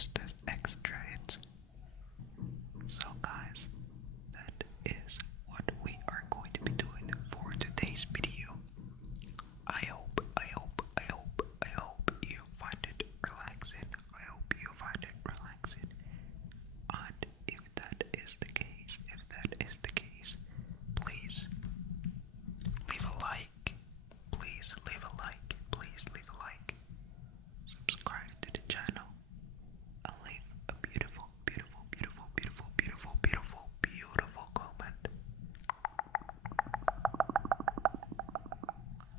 use this extra hit. So guys, that is what we are going to be doing for today's video. I hope you find it relaxing. I hope you find it relaxing. And if that is the case, please leave a like. Please leave a like. Subscribe to the channel. And leave a beautiful comment.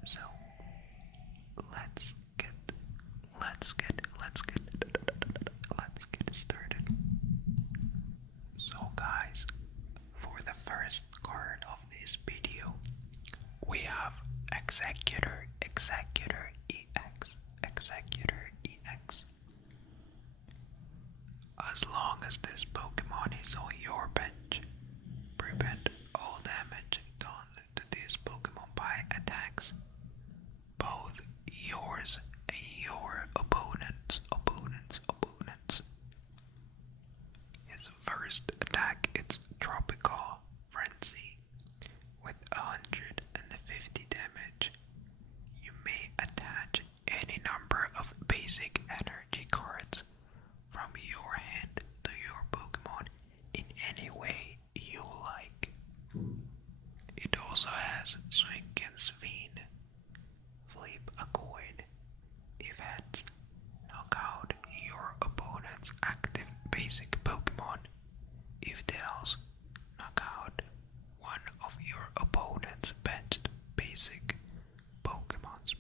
So let's get started. So guys, for the first card of this video, we have Exeutor EX. As long as this Pokemon is on your bench, prevent all damage done to this Pokemon by attacks, both yours and your opponents. His first attack is Tropical Frenzy with 150 damage. You may attach any number of basic energy cards from your hand to your Pokemon in any way you like. It also has Swinkin's Fiend. Flip a coin. If heads, knock out your opponent's active basic Pokemon. If tails, knock out one of your opponent's benched basic Pokemons.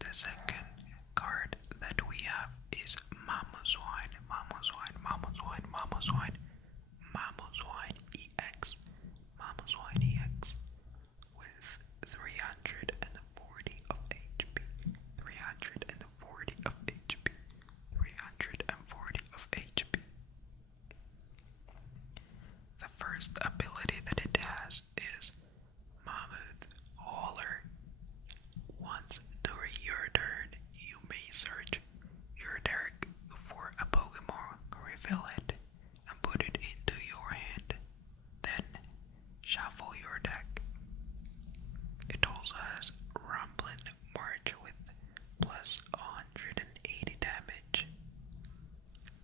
The second card that we have is Mamoswine EX. With 340 of HP. The first ability that it has is Mammoth Hauler. Once during your turn, you may search your deck for a Pokemon, refill it, and put it into your hand. Then shuffle your deck. It also has Rumbling March with plus 180 damage.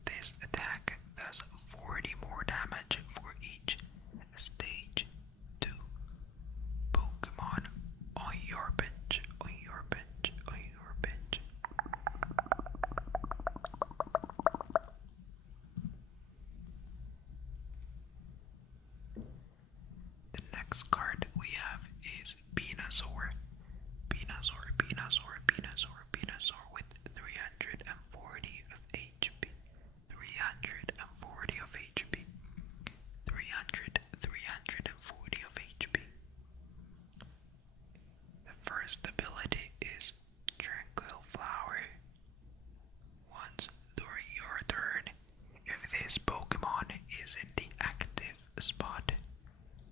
This attack does 40 more damage for each stage 2 Pokemon on your bench. The next card we have is Penosaur with 340 of HP. 340 of HP. The first ability is Tranquil Flower. Once during your turn, if this Pokemon is in the active spot,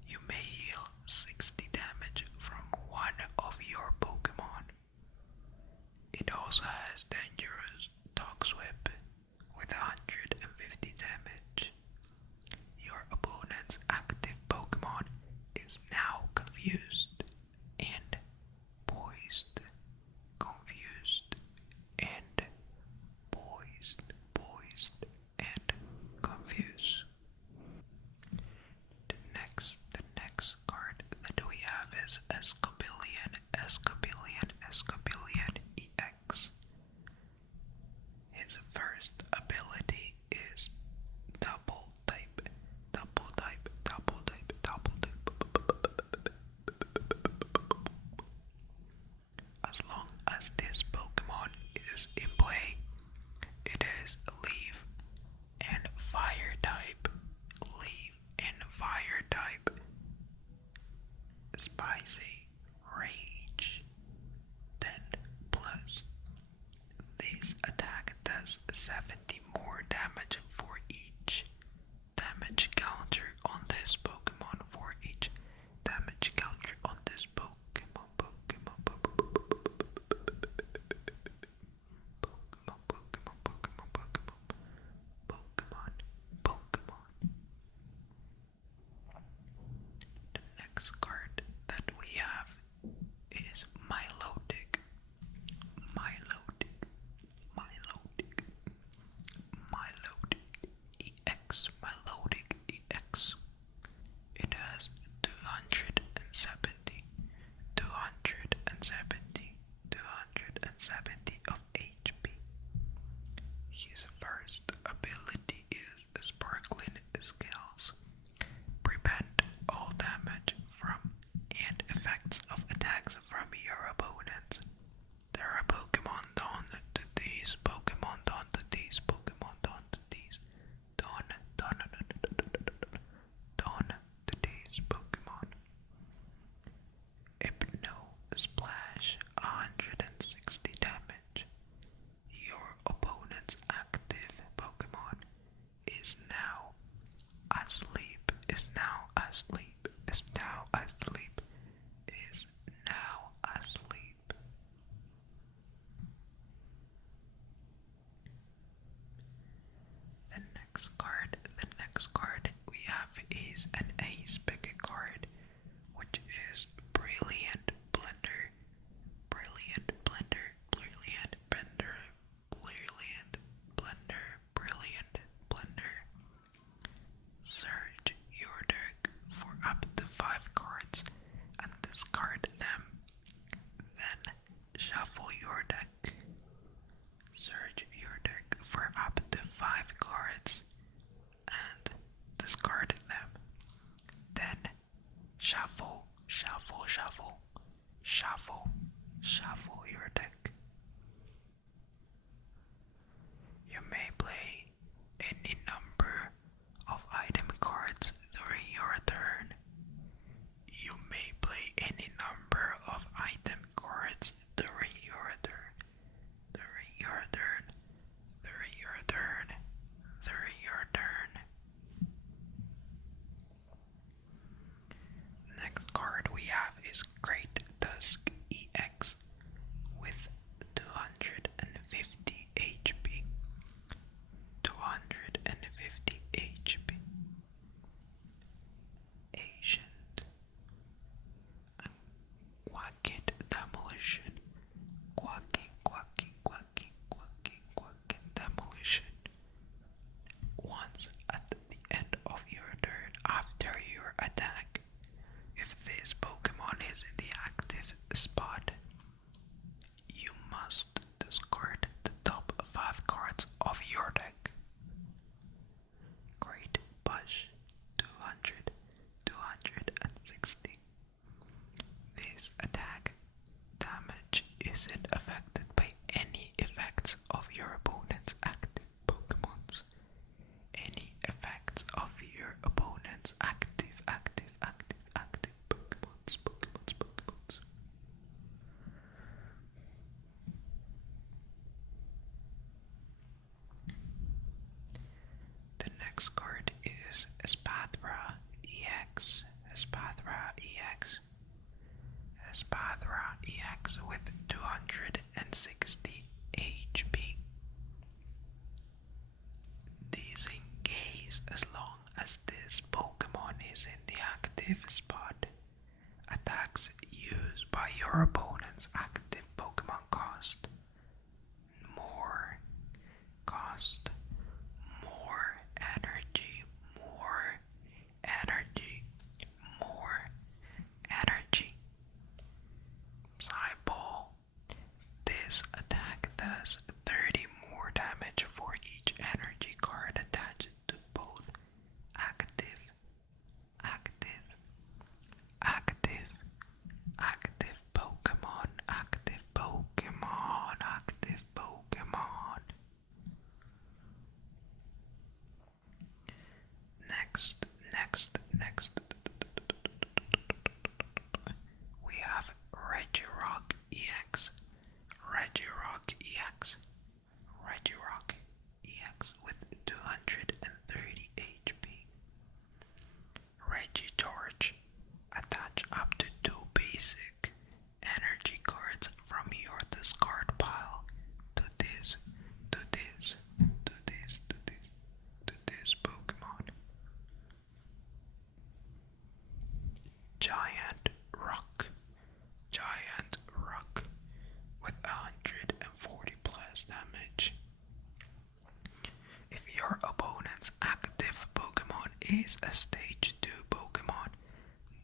you may heal 60 damage from one of your Pokemon. It also has Dangerous Toxwhip with 150 damage. Your opponent's active Pokemon is now confused and poised. The next card that we have is Escobilian EX. His first ability is Double Type. As long as this Pokemon is in play, it is Leaf and Fire type. Spicy Rage 10 plus. This attack does 70 more damage for each damage counter on this Pokemon. effects of attacks from your opponents. There are Pokemon done to these, Pokemon done to these, Pokemon done to these, done to these Pokemon. Hypno Splash, 160 damage. Your opponent's active Pokemon is now asleep, is now asleep, is now asleep, is now asleep. The next card we have is an Ace Pick card, which is Brilliant Blender, Brilliant Blender, Brilliant Bender, Brilliant Blender, Brilliant Blender. Search your deck for up to 5 cards and discard them. Then shuffle your deck. Search your deck for up to 5 cards and discard them. Then shuffle your deck. You may play any number of item cards during your turn. You may play any number of item cards during your turn. During your turn. During your turn. During your turn. Next card we have is Great Tusk EX with 250 HP. 250 HP. Ancient and Quackit Demolition. Quacking Demolition. Once at the end of your turn after your attack, if this Pokemon is in the active spot, you must discard the top 5 cards of your deck. Great Push, 260. This attack damage isn't affected by any effects of your opponent's active Pokemons. Any effects of your opponent's active Pokemons. The next card is Espadra EX. Espadra EX. Espadra EX with 260 HP. Disengage as long as this Pokemon is in the active spot. Attacks used by your opponent's active Pokemon cost more energy, more energy. Psyball. This attack does 30 more damage for each energy card attached to both active Pokemon. Next. We have Reggi Rock EX. Reggi Rock EX. Reggi Rock EX with 230 HP. Reggie attach up to 2 basic energy cards from your discard pile to this Pokemon. Giant Rock with 140 plus damage. If your opponent's active Pokemon is a stage 2 Pokemon,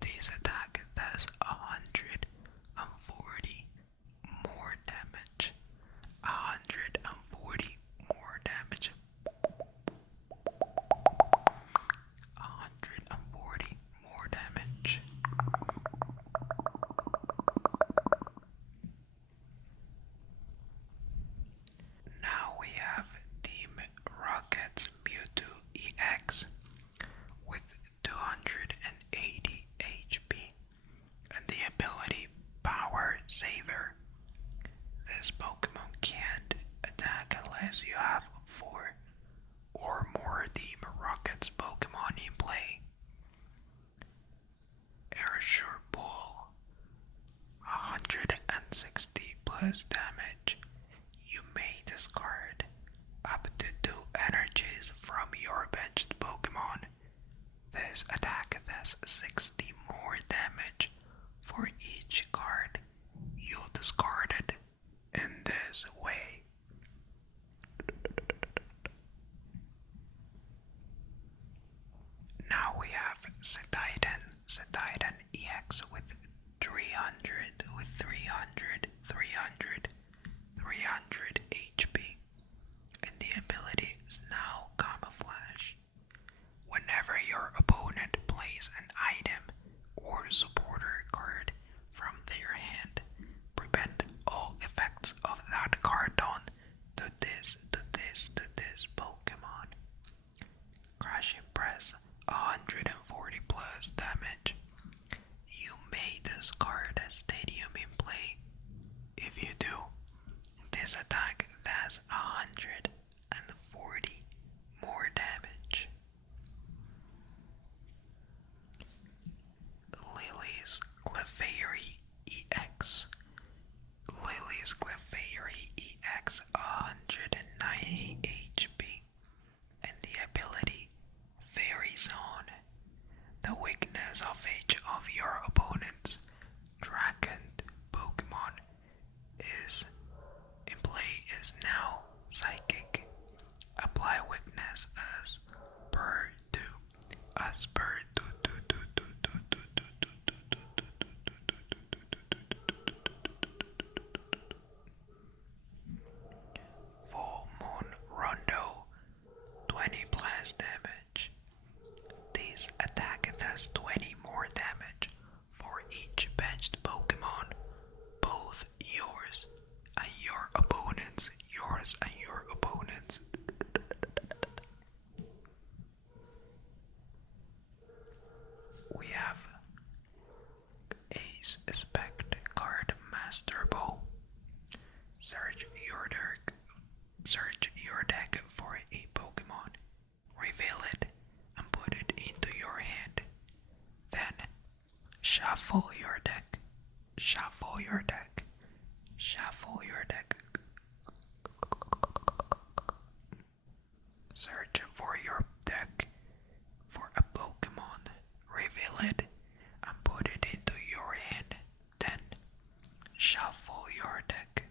this attack does 140 more damage. 140 more damage. 140 more damage. 160 plus damage. You may discard up to 2 energies from your benched Pokemon. This attack does 60 more damage for each card you discarded in this way. Now we have Cetitan EX with 300, 300 HP, and the ability is now Camouflage. Whenever your opponent plays an item or supporter card from their hand, prevent all effects of that card on to this Pokemon. Crushing Press 140 plus damage. You may discard a stadium in play. If you do, this attack does 140 more damage. Lily's Clefairy EX. Lily's Clefairy EX 190 HP, and the ability Fairy Zone. The weakness of each of your opponent's dragon Pokemon is in play is now Psychic. Apply weakness as per 2. As per 2. Full Moon Rondo, 20 plus damage. This attack does 20 more damage for each benched Pokemon, both yours and your opponent's. We have Ace Spect Card Master Ball. Search your deck for a Pokemon, reveal it, and put it into your hand. Then shuffle your deck. Search for your deck for a Pokemon, reveal it, and put it into your hand. Then shuffle your deck.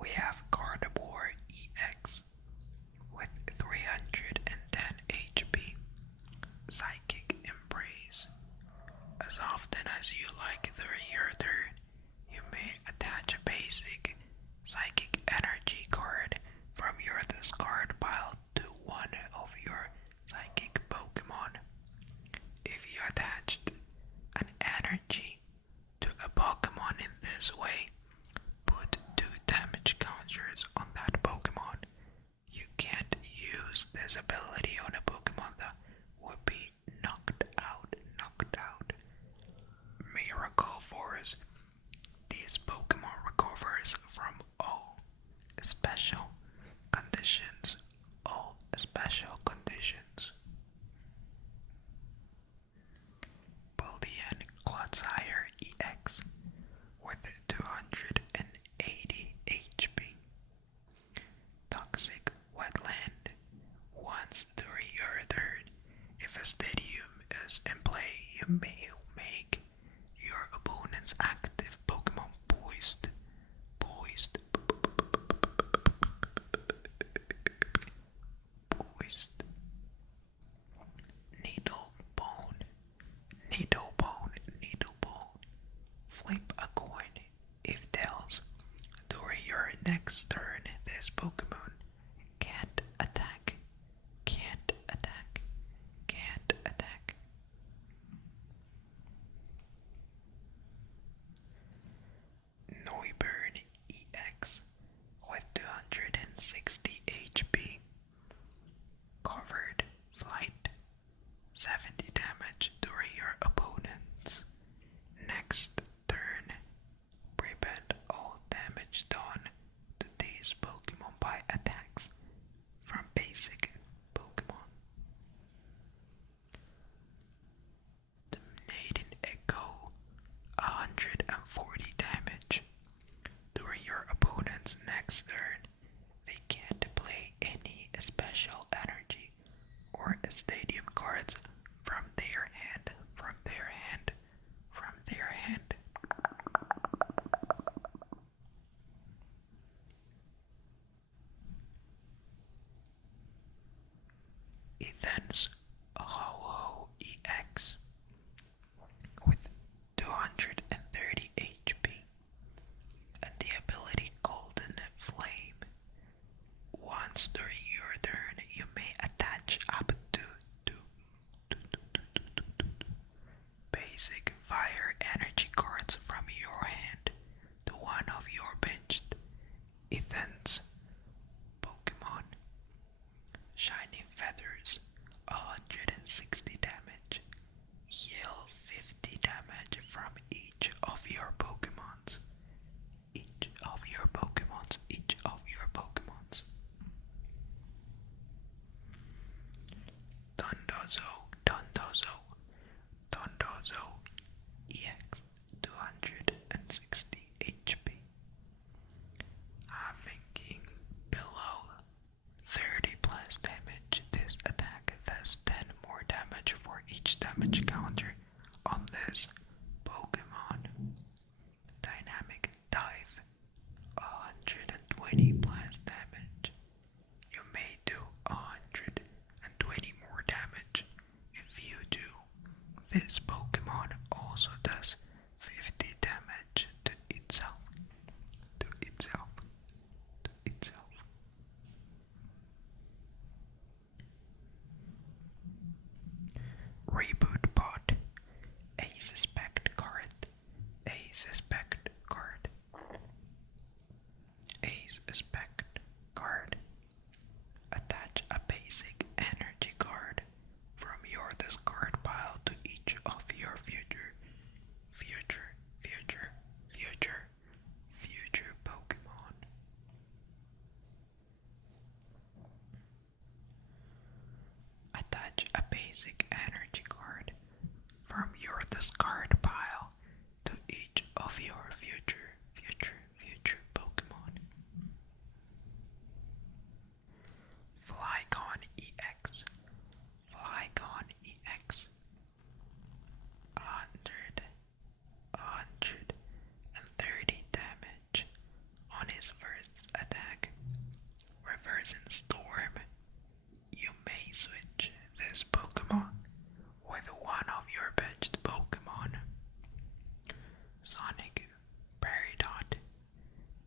We have Gardevoir EX with 310 HP. Psychic Embrace. As often as you like during your turn, you may attach a basic Psychic Energy card from your discard pile to one of your Psychic Pokemon. If you attached an energy to a Pokemon in this way, put 2 damage counters on that Pokemon. You can't use this ability on a Pokemon that would be knocked out. Miracle Force. These Pokemon recovers from all special conditions. Buldian Clodsire EX with 280 HP. Toxic Wetland. Once during your turn, if a stadium is in play, you may make your opponent's active Pokemon poised. Needlebone. Flip a coin. If tails, during your next turn, this Pokemon can't attack. 40 damage. During your opponent's next turn, they can't play any special energy or stadium cards from their hand. Ethan's Ho-Ho EX with 230 HP and the ability Golden Flame. Once during your turn, you may attach up to basic fire energy cards from your hand to one of your benched Ethan's Pokemon. Shining Feathers, 160 damage. Heal 50 damage from each of your Pokemons. Dondozo EX, 260 HP. Having below 30 plus damage, this attack does 10 more damage for each damage counter on this Pokemon. Dynamic Dive, 120 plus damage. You may do 120 more damage. If you do, this Pokemon also does 50 damage to itself. Reboot Bot, a suspect card. Attach a basic energy card from your discard pile to each of your future Pokemon. Attach a basic energy card from your discard pile to each of your future Pokemon. Flygon EX. 130 damage on his first attack. Reversing Storm. You may switch this Pokemon with one of your benched Pokemon. Sonic Peridot.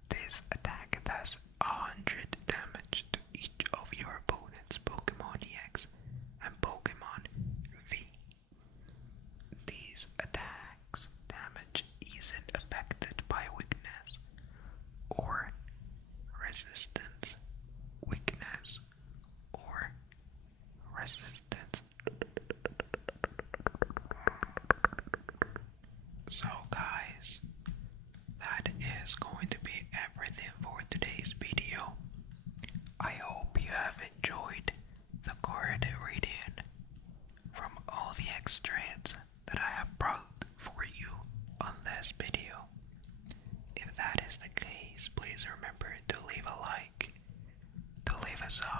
This attack does 100 damage to each of your opponent's Pokemon EX and Pokemon V. These attacks damage isn't affected by weakness or resistance. So guys, that is going to be everything for today's video. I hope you have enjoyed the card reading from all the extras that I have brought for you on this video. If that is the case, please remember to leave a like, to leave a sub,